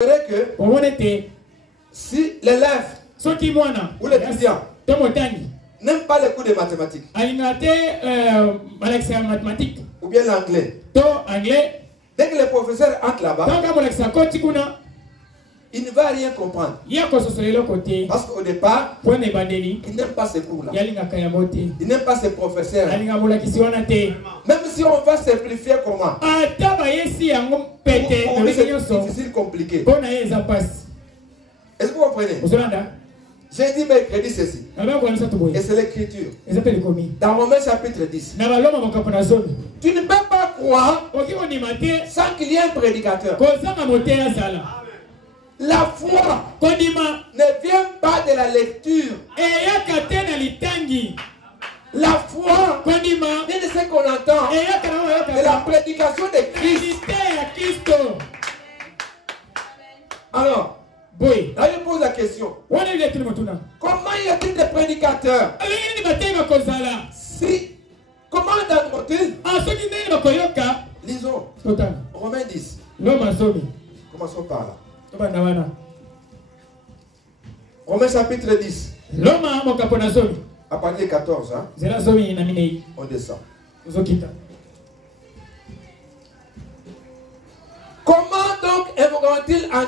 que si l'élève ou l'étudiant n'aime pas les cours de mathématiques ou bien l'anglais, dès que le professeur entre là-bas, il ne va rien comprendre. Parce qu'au départ, il n'aime pas ces cours-là. Il n'aime pas ces professeurs. Même si on va simplifier comment, pour lui, c'est difficile, compliqué. Est-ce que vous comprenez? J'ai dit mercredi ceci. Et c'est l'écriture. Dans Romains chapitre 10. Tu ne peux pas croire sans qu'il y ait un prédicateur. La foi ne vient pas de la lecture. La foi vient de ce qu'on entend, de la prédication de Christ. Alors, là je pose la question. Comment y a-t-il des prédicateurs? Si, comment entendront-ils? Lisons Romains 10. Commençons par là. Romains chapitre 10. À partir de 14, hein? On descend. Comment donc invoqueront-ils en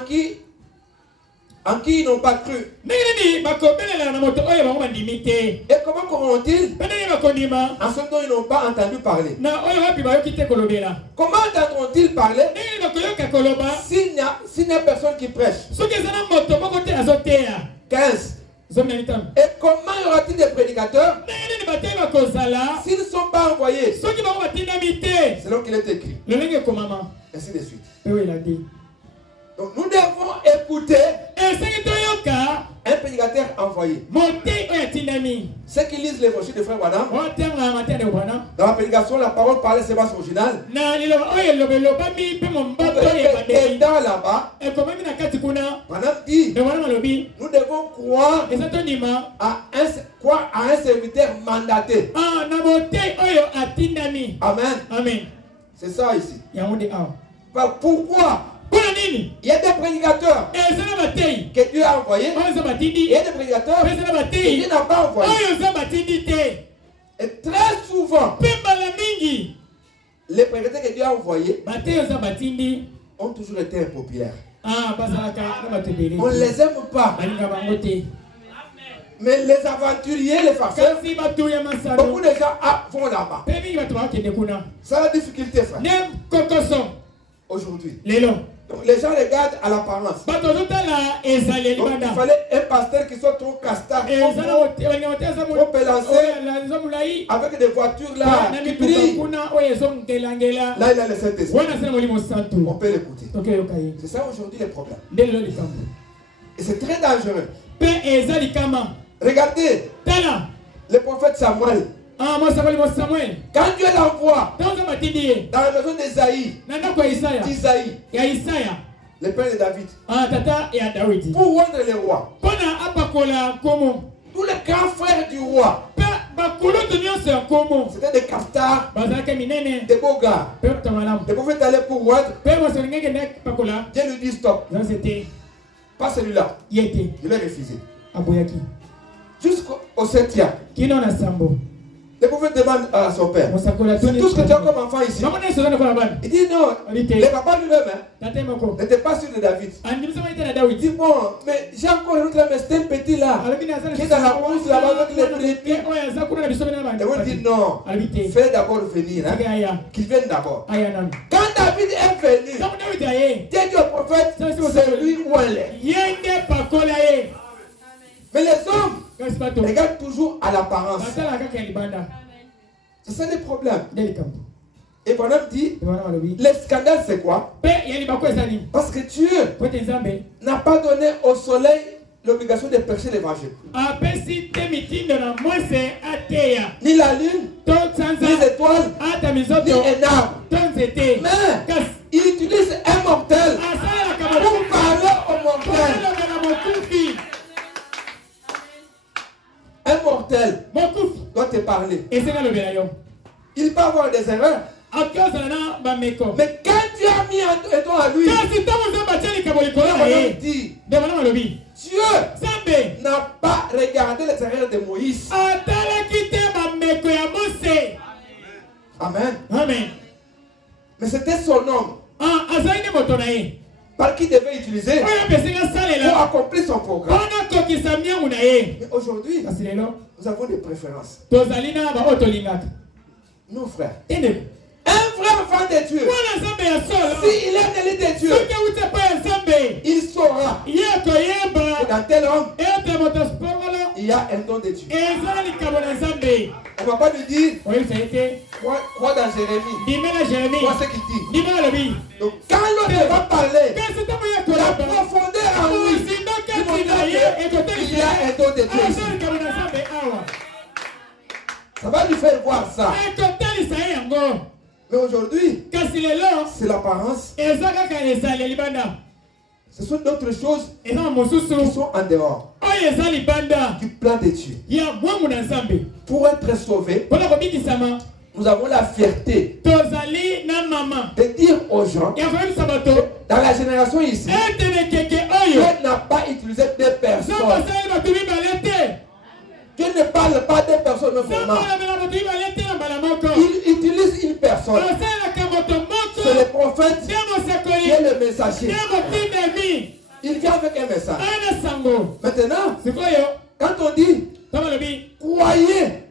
qui ils n'ont pas cru? Et comment croiront-ils en ceux dont ils n'ont pas entendu parler? Comment entendront-ils parler s'il n'y a personne qui prêche? 15. Et comment y aura-t-il des prédicateurs s'ils ne sont pas envoyés? C'est là qu'il est écrit. Ainsi de suite. Donc nous devons écouter un prédicateur envoyé. Ceux qui lisent l'évangile de Frère Branham, dans la prédication, la parole parlait c'est pas original. Et dans là-bas, Branham dit, nous devons croire à un serviteur mandaté. Amen. C'est ça ici. Pourquoi? Il y a des prédicateurs que Dieu a envoyés. Il y a des prédicateurs que Dieu n'a pas envoyés. Et très souvent, les prédicateurs que Dieu a envoyés ont toujours été impopulaires. On ne les aime pas. Mais les aventuriers, les farceurs, beaucoup de gens vont là-bas. C'est la difficulté, frère. Aujourd'hui. Donc les gens regardent à l'apparence. Donc il fallait un pasteur qui soit trop castard, trop élancé, avec des voitures là qui brillent. Là il a le Saint-Esprit. On peut l'écouter. C'est ça aujourd'hui le problème. Et c'est très dangereux. Regardez le prophète Samuel. Quand Dieu l'envoie dans la maison d'Isaïe, le père de David, pour rendre le roi, tous les grands frères du roi, c'était des castards, des beaux gars. Le prophète allait pour roi. Dieu lui dit stop. Pas celui-là. Il l'a refusé. Jusqu'au 7e. Le prophète demande à son père, c'est tout ce que tu as comme enfant ici. Il dit non, le papa lui-même n'était pas sûr de David. Il dit bon, mais j'ai encore un autre là, mais c'est un petit là, qui est dans la brousse là-bas avec les brebis. Et on dit non, fais d'abord venir, hein, qu'il vienne d'abord. Quand David est venu, Dieu dit au prophète, c'est lui où elle est. Mais les hommes regardent toujours à l'apparence. C'est ça le problème. Et Branham dit, le scandale c'est quoi? Parce que Dieu n'a pas donné au soleil l'obligation de prêcher l'évangile. Ni la lune, ni les étoiles, ni un arbre. Mais il utilise un mortel pour parler au mortel. Un mortel doit te parler. Il peut avoir des erreurs. Mais quand tu as mis un don à lui, Dieu n'a pas regardé l'extérieur de Moïse. Amen. Amen. Mais c'était son homme par qui il devait utiliser pour accomplir son programme. Mais aujourd'hui, nous avons des préférences. Nos frères. Un vrai enfant de Dieu, s'il est né de Dieu, il saura que dans tel homme, il y a un don de Dieu. On ne va pas lui dire, crois dans Jérémie, crois ce qu'il dit. Donc quand l'autre va parler, la profondeur en lui, il y a un don de Dieu ici. Ça va lui faire voir ça. Mais aujourd'hui, c'est l'apparence. Ce sont d'autres choses qui sont en dehors du plan de Dieu. Pour être sauvé, nous avons la fierté de dire aux gens, dans la génération ici, Dieu n'a pas utilisé des personnes. Dieu ne parle pas des personnes normalement. Il utilise une personne. C'est le prophète qui est le messager. Il vient avec un message. Maintenant, quand on dit croyez,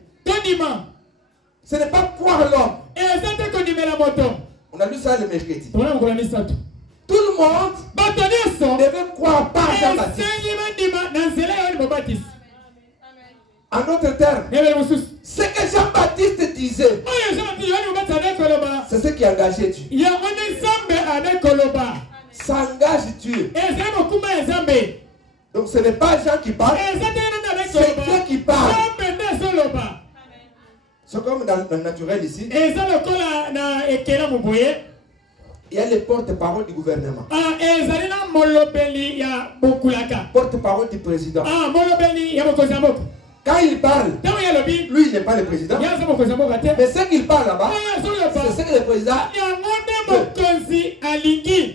ce n'est pas croire l'homme. On a lu ça le mercredi. Tout le monde devait croire par Jean-Baptiste. En d'autres termes, ce que Jean-Baptiste disait, c'est ce qui engageait Dieu. Ça engage Dieu. Donc ce n'est pas Jean qui parle, c'est Dieu qui parle. C'est comme dans le naturel ici. Il y a les porte-parole du gouvernement. Porte-parole du président. Quand il parle, lui il n'est pas le président. Mais ce qu'il parle là-bas, c'est ce que le président veut.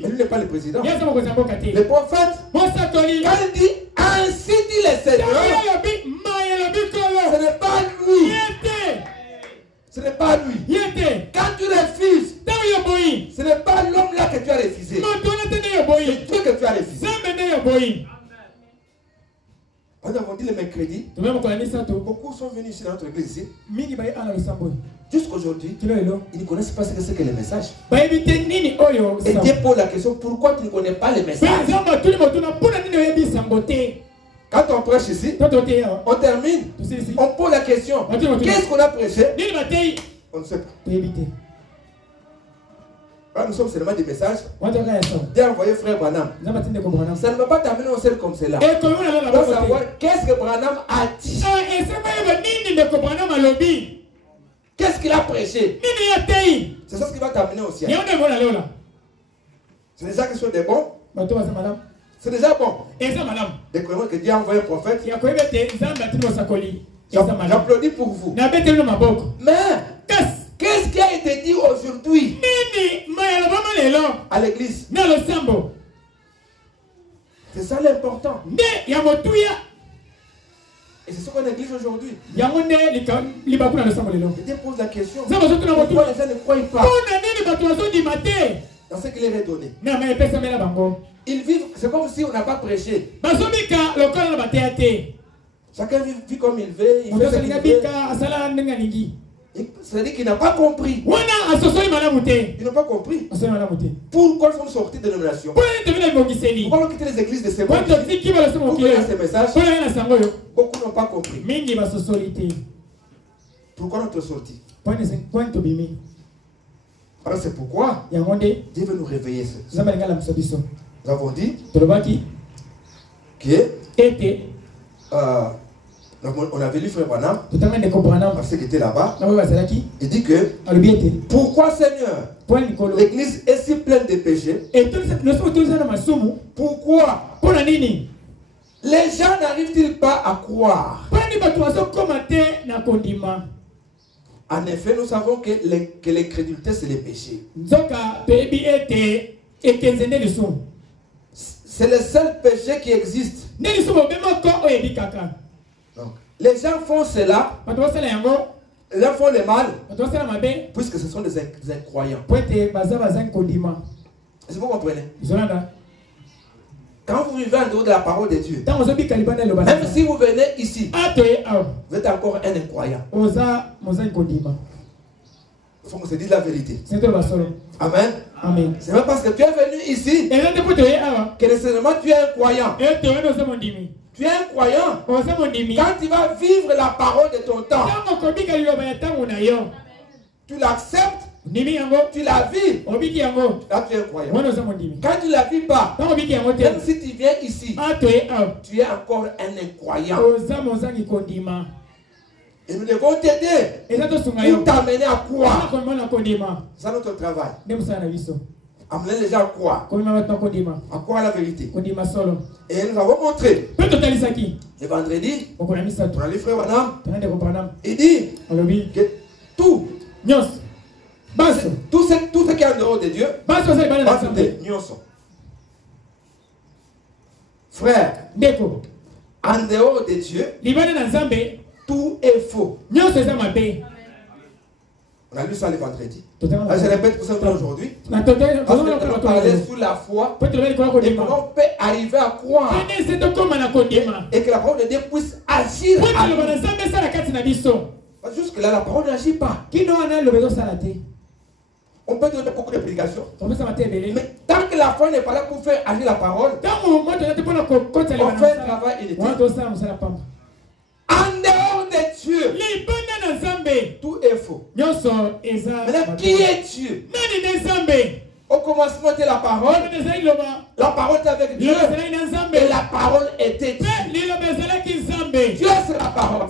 Mais lui n'est pas le président. Le prophète, quand il dit ainsi dit le Seigneur, ce n'est pas lui. Ce n'est pas lui. Quand tu refuses, ce n'est pas l'homme là que tu as refusé. C'est Dieu que tu as refusé. Nous avons dit le mercredi, beaucoup sont venus ici dans notre église ici. Jusqu'aujourd'hui, ils ne connaissent pas ce que c'est que le message. Et Dieu pose la question, pourquoi tu ne connais pas le message? Quand on prêche ici, on termine, on pose la question, qu'est-ce qu'on a prêché? On ne sait pas. Là, nous sommes seulement des messages. Dieu a envoyé frère Branham. Ça ne va pas terminer au ciel comme cela. On doit savoir qu'est-ce que Branham a dit. Qu'est-ce qu'il a prêché? C'est ça ce qui va terminer au ciel. C'est déjà quelque chose de bon. C'est déjà bon. De croire que Dieu a envoyé un prophète. J'applaudis pour vous. Mais qu'est-ce qui a été dit aujourd'hui à l'église? C'est ça l'important. Et c'est ce qu'on église aujourd'hui. Dieu pose la question. Pourquoi les gens ne croient pas dans ce qu'il leur a donné? Ils vivent, c'est comme si on n'a pas prêché. Chacun vit comme il veut. Il fait ce qu'il veut. C'est-à-dire qu'il n'a pas compris. Ils n'ont pas compris. Pourquoi ils sont sortis de l'élimination? Pourquoi on quitte les églises de ces mots? Pour donner ces messages. Beaucoup n'ont pas compris. Pourquoi notre sortie? Alors c'est pourquoi Dieu veut nous réveiller. Nous avons dit que on avait lu frère Branham parce qu'il était là-bas. Il dit que pourquoi Seigneur l'église est si pleine de péchés? Pourquoi les gens n'arrivent-ils pas à croire? En effet, nous savons que l'incrédulité c'est le péché. C'est le seul péché qui existe. Donc, les gens font cela. Les gens font le mal puisque ce sont des incroyants. Est-ce que vous comprenez? Quand vous vivez en dehors de la parole de Dieu, même si vous venez ici, vous êtes encore un incroyant. Il faut qu'on se dise la vérité. Amen. Amen. C'est pas parce que tu es venu ici que nécessairement tu es un croyant. Tu es un croyant quand tu vas vivre la parole de ton temps. Tu l'acceptes, tu la vis. Là tu es un croyant. Quand tu ne la vis pas, même si tu viens ici, tu es encore un incroyant. Et nous devons t'aider pour t'amener à croire. C'est notre travail. Amener les gens à croire. À croire la vérité. Et nous avons montré le vendredi, on a lu frère Wanam, il dit que tout ce qui est en dehors de Dieu, frère, en dehors de Dieu, tout est faux. On a lu ça le vendredi. Je répète pour ça aujourd'hui. Parce que nous parlons sous la foi et comment on peut arriver à croire et que la parole de Dieu puisse agir à nous. Jusque là, la parole n'agit pas. On peut donner beaucoup de prédications. Mais tant que la foi n'est pas là pour faire agir la parole, on fait un travail inutile. En dehors de Dieu, tout est faux. Maintenant, qui est Dieu? Au commencement était la parole. La parole était avec Dieu. Et la parole était Dieu. Dieu c'est la parole.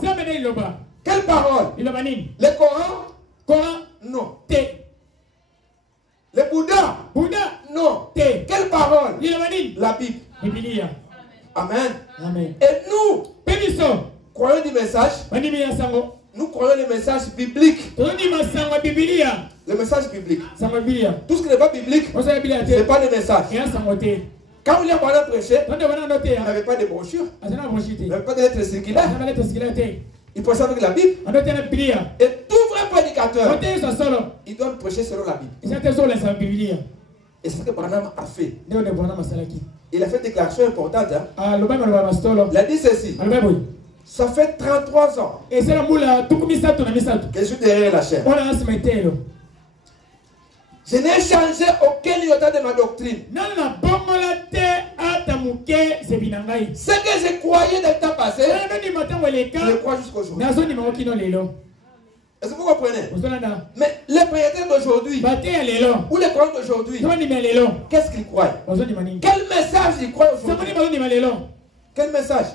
Quelle parole? Le Coran? Non. Le Bouddha? Non. Quelle parole? La Bible. Amen. Et nous croyons du message. Nous croyons le message biblique. Le message biblique. Tout ce qui n'est pas biblique, ce n'est pas le message. Quand William Branham prêchait, il n'avait pas de brochure. Il n'avait pas de lettres circulaires. Il prêchait avec la Bible. Et tout vrai prédicateur, il doit prêcher selon la Bible. Et c'est ce que Branham a fait. Il a fait une déclaration importante. Il a dit ceci. Ça fait 33 ans que je suis derrière la chair. Je n'ai changé aucun iota de ma doctrine. Ce que je croyais dans le temps passé, je le crois jusqu'aujourd'hui. Est-ce que vous comprenez? Mais les prédicateurs d'aujourd'hui, ou les croyants d'aujourd'hui, qu'est-ce qu'ils croient? Quel message ils croient aujourd'hui? Quel message?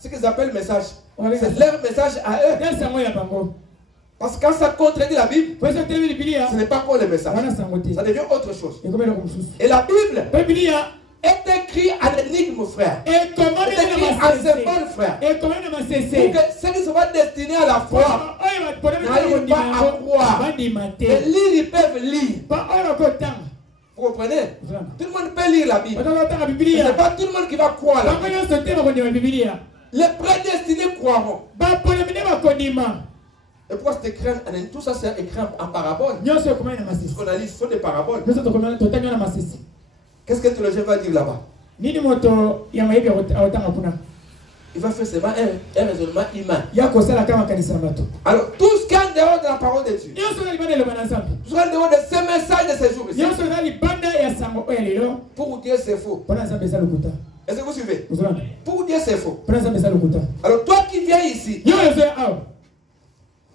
Ce qu'ils appellent message, c'est leur message à eux. Parce que quand ça contredit la Bible, ce n'est pas encore le message. Ça devient autre chose. Et la Bible est écrite en énigme, frère. Est écrite en symbole, frère. Pour que ceux qui sont destinés à la foi n'arrivent pas à croire. Mais lire, ils peuvent lire. Vous comprenez? Tout le monde peut lire la Bible. Ce n'est pas tout le monde qui va croire la Bible. Les prédestinés croiront. Et pourquoi c'est écrit tout ça, c'est écrit en parabole? Ce qu'on a dit, ce sont des paraboles. Qu'est-ce que le théologien va dire là-bas? Il va faire seulement un raisonnement humain. Alors, tout ce qui est en dehors de la parole de Dieu, tout ce qui est en dehors de ce message de ces jours-ci, pour vous dire c'est faux. Est-ce que vous suivez? Pour vous dire c'est faux. Alors, toi qui viens ici,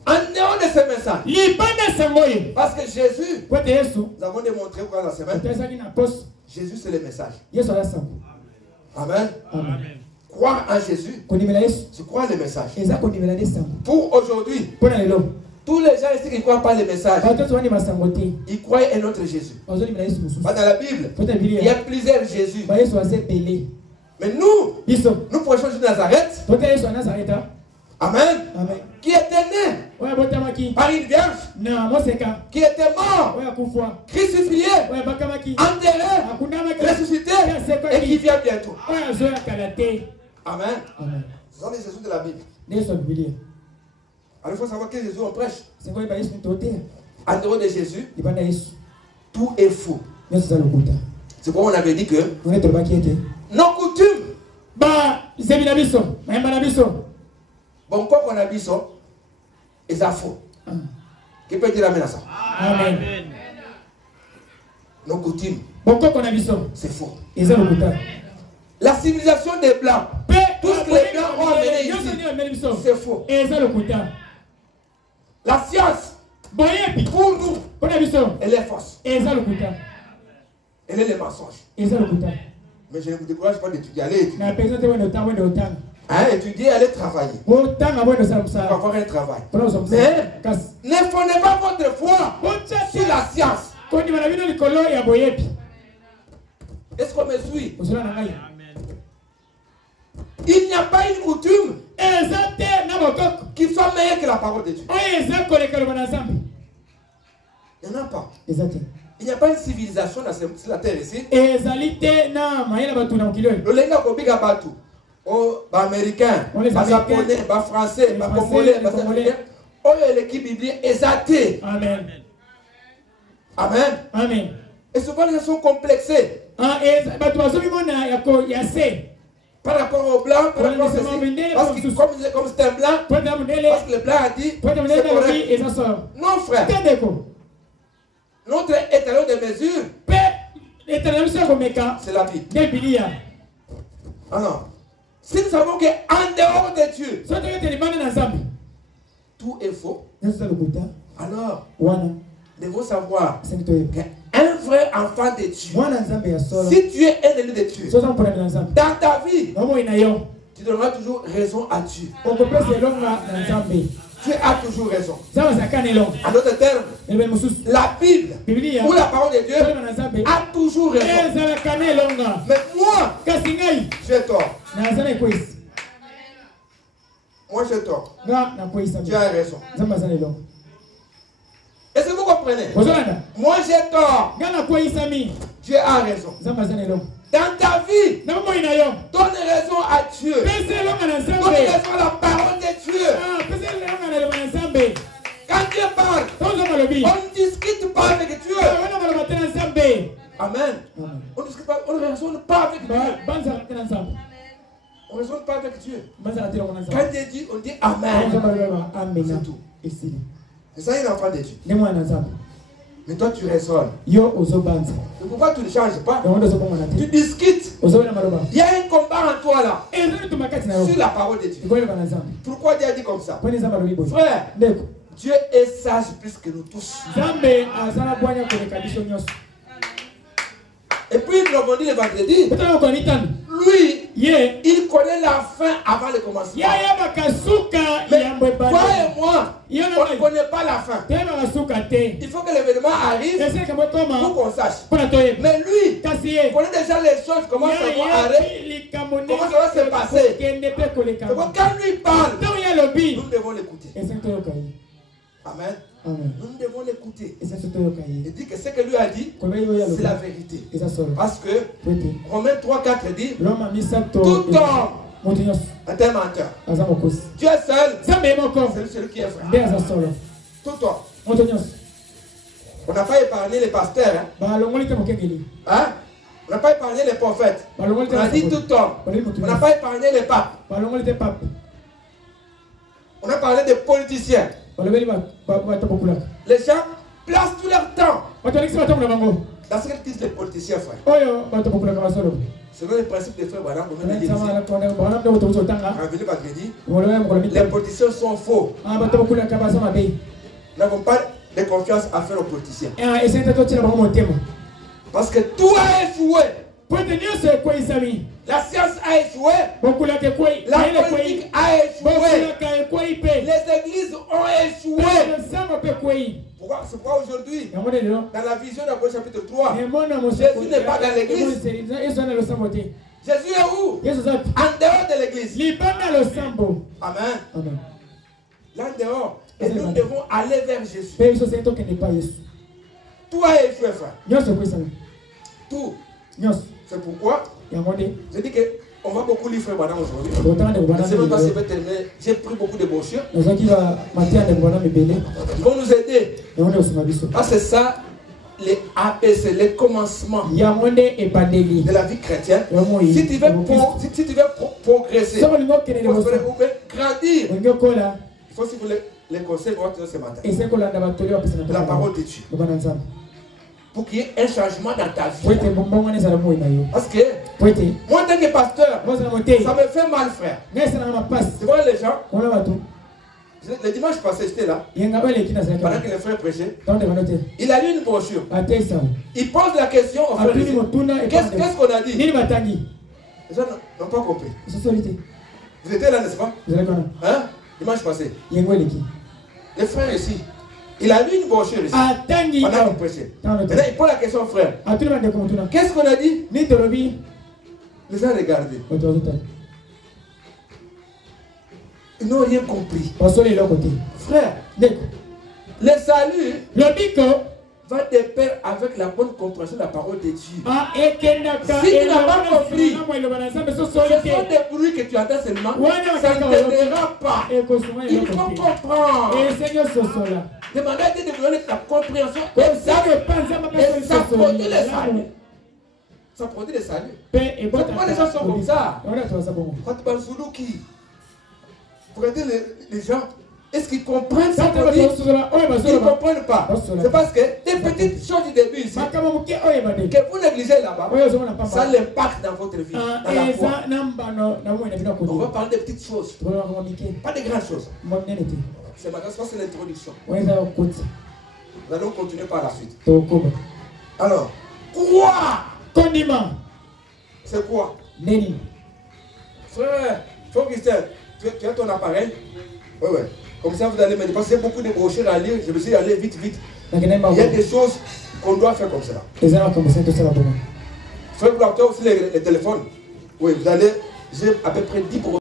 en dehors de ce message, parce que Jésus, nous avons démontré pendant la semaine, Jésus c'est le message. Amen. Croire en Jésus, tu crois le message. Pour aujourd'hui, tous les gens ici qui ne croient pas le message, ils croient un autre Jésus. Dans la Bible, il y a plusieurs Jésus. Mais nous prêchons Jésus de Nazareth. Amen. Amen. Qui était né par une vierge, qui était mort, crucifié, enterré, ressuscité et qui vient bientôt. Amen. Ce sont les Jésus de la Bible. Alors il faut savoir que Jésus on prêche. En dehors de Jésus, tout est faux. C'est pourquoi on avait dit que nos coutumes, bon, quoi qu'on a dit ça, et ça faux. Qui peut dire amen à ça? Amen. Nos coutumes, bon, quoi qu'on a dit ça, c'est faux. La civilisation des Blancs, tout ce que les Blancs ont amené ici, c'est faux. La science, pour nous, elle est fausse. Elle est les mensonges. Mais je ne vous décourage pas d'étudier. Allez étudier. Étudier, allez travailler. Pour avoir un travail. Mais ne fondez pas votre foi sur la science. Est-ce qu'on me suit? Il n'y a pas une coutume qui soit meilleure que la parole de Dieu. Il n'y en a pas. Il n'y a pas une civilisation sur la terre ici. Le lenga kobiga batu. Oh, américain, japonais, français, congolais, sénégalais. Oh, l'équipe biblique est athée. Amen. Amen. Amen. Et souvent les gens sont complexés. Par rapport aux blancs, par rapport parce que comme c'est un blanc, parce que le blanc a dit, c'est correct. Non, frère. Notre étalon de mesure, c'est la Bible. Ah non. Si nous savons qu'en dehors de Dieu, tout est faux, alors nous devons savoir qu'un vrai enfant de Dieu, si tu es un élu de Dieu, dans ta vie, tu donneras toujours raison à Dieu. Tu as toujours raison. En d'autres termes, la Bible ou la parole de Dieu a toujours raison. Mais moi, j'ai tort. Moi, j'ai tort. Tu as raison. Est-ce que vous comprenez? Moi, j'ai tort. Tu as raison. Dans ta vie, donne raison à Dieu. Donne raison à la parole de Dieu. Quand Dieu parle, on ne discute pas avec Dieu. Amen. On ne discute pas, on ne raisonne pas avec Dieu. On ne raisonne pas avec Dieu. Quand Dieu dit, on dit Amen. C'est tout. C'est ça un enfant de Dieu. Mais toi tu raisonnes. Pourquoi tu ne changes pas? Tu discutes. Il y a un combat en toi là. Sur la parole de Dieu. Pourquoi Dieu a dit comme ça? Frère, Dieu est sage plus que nous tous. Et puis nous l'avons dit le vendredi. Lui, il connaît la fin avant le commencement. Mais toi et moi, on ne connaît pas la fin. Il faut que l'événement arrive pour qu'on sache. Mais lui, il connaît déjà les choses, comment ça va arriver, comment ça va se passer. Donc quand lui parle, nous devons l'écouter. Amen. Nous devons l'écouter. Il dit que ce que lui a dit, c'est la vérité. Parce que Romains 3,4 dit, tout homme est un menteur. Dieu seul, c'est celui qui est frère. Tout homme. On n'a pas épargné les pasteurs. Hein? On n'a pas épargné les prophètes. On a dit tout homme. On n'a pas épargné les papes. On a parlé des politiciens. Les gens placent tout leur temps. Dans ce qu'ils disent les politiciens, frère. Selon les principes des frères, voilà, les politiciens sont faux. Nous n'avons pas de confiance à faire aux politiciens. Parce que tout a échoué. La science a échoué. La politique a échoué. Les églises ont échoué. Pourquoi? C'est pourquoi aujourd'hui, dans la vision d'Apocalypse chapitre 3, Jésus n'est pas dans l'église. Jésus est où? En dehors de l'église. Amen. là dehors. Et nous devons aller vers Jésus. Toi et frère. Tout. C'est pourquoi je dis qu'on va beaucoup lire frère Branham aujourd'hui. C'est même pas si j'ai pris beaucoup de brochures. Ils vont nous aider. Ah, c'est ça, les APC, les commencements de la vie chrétienne. Si tu veux progresser, grandir, il faut suivre les conseils qu'on va te donner ce matin. De la parole de Dieu. Pour qu'il y ait un changement dans ta vie. Parce que moi, en tant que pasteur, ça me fait mal, frère. Tu vois les gens? Le dimanche passé, j'étais là. Pendant que les frères prêchaient, il a lu une brochure. Il pose la question au frère. Qu'est-ce qu'on a dit? Les gens n'ont pas compris. Vous étiez là, n'est-ce pas? Hein? Dimanche passé. Les frères ici. Il a lu une brochure ici. Pendant qu'il prêchait. Maintenant, il pose la question au frère. Qu'est-ce qu'on a dit? Les gens regardé. Ils n'ont rien compris. Frère, le salut va de pair avec la bonne compréhension de la parole de Dieu. Si tu n'as pas compris, ce sont des bruits que tu entends seulement, ça ne t'aidera pas. Il faut comprendre. Demandez à Dieu de vous donner ta compréhension. Et ça produit le salut. Ça produit le salut. Pourquoi les gens sont comme ça? Quand tu parles Zuluki, regardez les gens. Est-ce qu'ils comprennent ça? Ils ne comprennent pas. C'est parce que des petites choses du début ici, que vous négligez là-bas, ça l'impacte dans votre vie, dans la foi. On va parler des petites choses, pas des grandes choses. C'est maintenant, c'est l'introduction. Nous allons continuer par la suite. Alors, croire. C'est quoi? Frère, Christian, tu as ton appareil? Oui, oui. Comme ça, vous allez me dire, parce qu'il y a beaucoup de brochures à lire, je me suis dit, allez vite, vite. Il y a des choses qu'on doit faire comme cela. Frère, vous avez aussi les téléphones. Oui, vous allez, j'ai à peu près 10 brochures.